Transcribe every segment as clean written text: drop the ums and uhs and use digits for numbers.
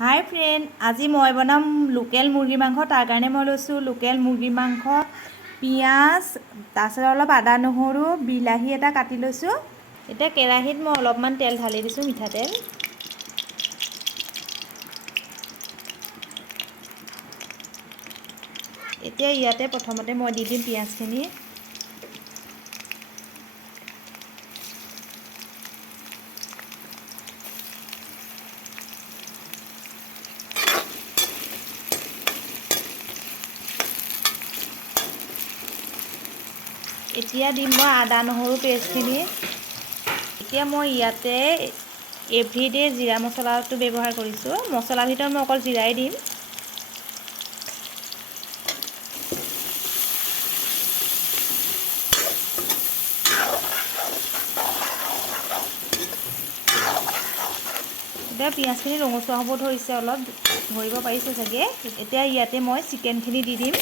হাই friend, আজি মই বনাম লোকেল মুৰ্গী মাংস। তাৰ কাৰণে মই লৈছোঁ লোকেল মুৰ্গী মাংস, পিঁয়াজ, তাৰপিছত অলপ আদা নহৰু, বিলাহী এটা কাটি লৈছোঁ। এতিয়া কেৰাহীত মই অলপমান তেল ঢালি দিছোঁ, মিঠাতেল। এতিয়া ইয়াতে প্ৰথমতে মই দি দিম পিঁয়াজখিনি। এতিয়া দিম মই আদা নহৰু পেষ্টখিনি। এতিয়া মই ইয়াতে এভৰিডে জিৰা মছলাটো ব্যৱহাৰ কৰিছোঁ। মছলাৰ ভিতৰত মই অকল জিৰাই দিম। এতিয়া পিঁয়াজখিনি ৰঙচুৱা হ'ব ধৰিছে, অলপ ধৰিব পাৰিছে চাগে। এতিয়া ইয়াতে মই চিকেনখিনি দি দিম।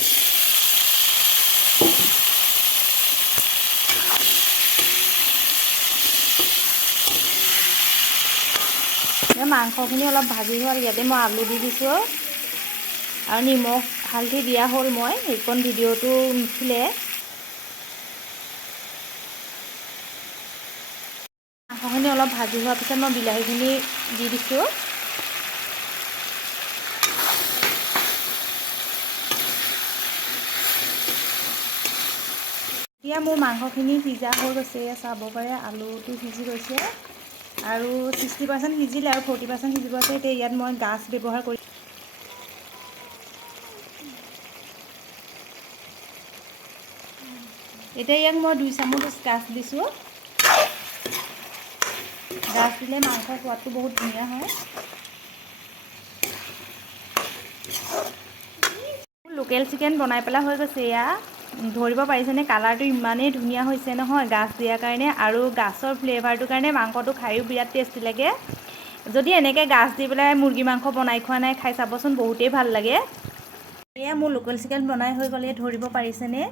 মাংসখিনি অলপ ভাজি হোৱাৰ ইয়াতে মই আলু দি দিছোঁ আৰু নিমখ হালধি দিয়া হ'ল। মই সেইকণ ভিডিঅ'টো নুঠিলে। মাংসখিনি অলপ ভাজি হোৱাৰ পিছত মই বিলাহীখিনি দি দিছোঁ। এতিয়া মোৰ মাংসখিনি সিজা হৈ গৈছে, চাব পাৰে আলুটো সিজি গৈছে আৰু 60% সিজিলে আৰু 40% সিজিব আছে। এতিয়া ইয়াত মই গাজ ব্যৱহাৰ কৰি এতিয়া ইয়াত মই 2 চামুচ গাজ দিছোঁ। গাজ দিলে মাংসৰ সোৱাদটো বহুত ধুনীয়া হয়। লোকেল চিকেন বনাই পেলাই হৈ গৈছে। এয়া ধৰিব পাৰিছেনে? কালাৰটো ইমানেই ধুনীয়া হৈছে নহয় গাজ দিয়াৰ কাৰণে, আৰু গাজৰ ফ্লেভাৰটোৰ কাৰণে মাংসটো খায়ো বিৰাট টেষ্টি লাগে। যদি এনেকৈ গাজ দি পেলাই মুৰ্গী মাংস বনাই খোৱা নাই, খাই চাবচোন, বহুতেই ভাল লাগে। এয়া মোৰ লোকেল চিকেন বনাই হৈ গ'লে, ধৰিব পাৰিছেনে?